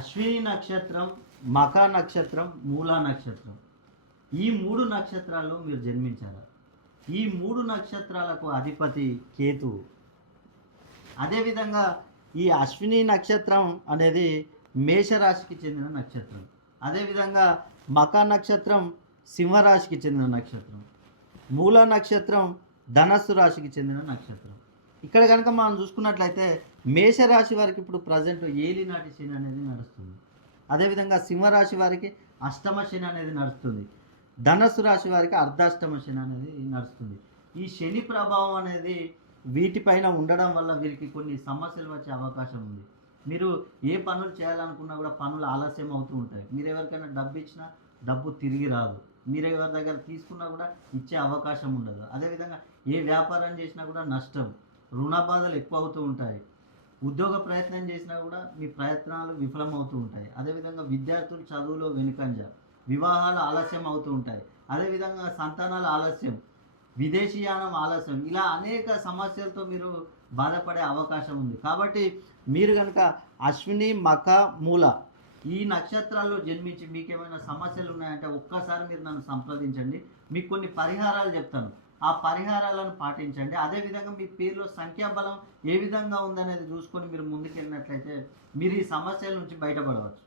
అశ్విని నక్షత్రం, మఖా నక్షత్రం, మూలా నక్షత్రం, ఈ 3 నక్షత్రాలు మీరు జన్మించారా? ఈ 3 నక్షత్రాలకు అధిపతి కేతువు. అదేవిధంగా ఈ అశ్విని నక్షత్రం అనేది మేషరాశికి చెందిన నక్షత్రం. అదేవిధంగా మఖా నక్షత్రం సింహరాశికి చెందిన నక్షత్రం. మూలా నక్షత్రం ధనస్సు రాశికి చెందిన నక్షత్రం. ఇక్కడ కనుక మనం చూసుకున్నట్లయితే మేషరాశి వారికి ఇప్పుడు ప్రజెంట్ ఏలినాటి శని అనేది నడుస్తుంది. అదేవిధంగా సింహరాశి వారికి అష్టమ శని అనేది నడుస్తుంది. ధనస్సు రాశి వారికి అర్ధాష్టమ శని అనేది నడుస్తుంది. ఈ శని ప్రభావం అనేది వీటిపైన ఉండడం వల్ల వీరికి కొన్ని సమస్యలు వచ్చే అవకాశం ఉంది. మీరు ఏ పనులు చేయాలనుకున్నా కూడా పనులు ఆలస్యం అవుతూ ఉంటాయి. మీరు ఎవరికైనా డబ్బు ఇచ్చినా డబ్బు తిరిగి రాదు. మీరు ఎవరి దగ్గర తీసుకున్నా కూడా ఇచ్చే అవకాశం ఉండదు. అదేవిధంగా ఏ వ్యాపారం చేసినా కూడా నష్టం, రుణ బాధలు ఎక్కువ అవుతూ ఉంటాయి. ఉద్యోగ ప్రయత్నం చేసినా కూడా మీ ప్రయత్నాలు విఫలమవుతూ ఉంటాయి. అదేవిధంగా విద్యార్థులు చదువులో వెనుకంజ, వివాహాలు ఆలస్యం అవుతూ ఉంటాయి. అదేవిధంగా సంతానాల ఆలస్యం, విదేశీయానం ఆలస్యం, ఇలా అనేక సమస్యలతో మీరు బాధపడే అవకాశం ఉంది. కాబట్టి మీరు కనుక అశ్విని, మఖ, మూల ఈ నక్షత్రాల్లో జన్మించి మీకు ఏమైనా సమస్యలు ఉన్నాయంటే ఒక్కసారి మీరు నన్ను సంప్రదించండి. మీకు కొన్ని పరిహారాలు చెప్తాను. ఆ పరిహారాలను పాటించండి. అదేవిధంగా మీ పేరులో సంఖ్యాబలం ఏ విధంగా ఉందనేది చూసుకొని మీరు ముందుకెళ్ళినట్లయితే మీరు ఈ సమస్యల నుంచి బయటపడవచ్చు.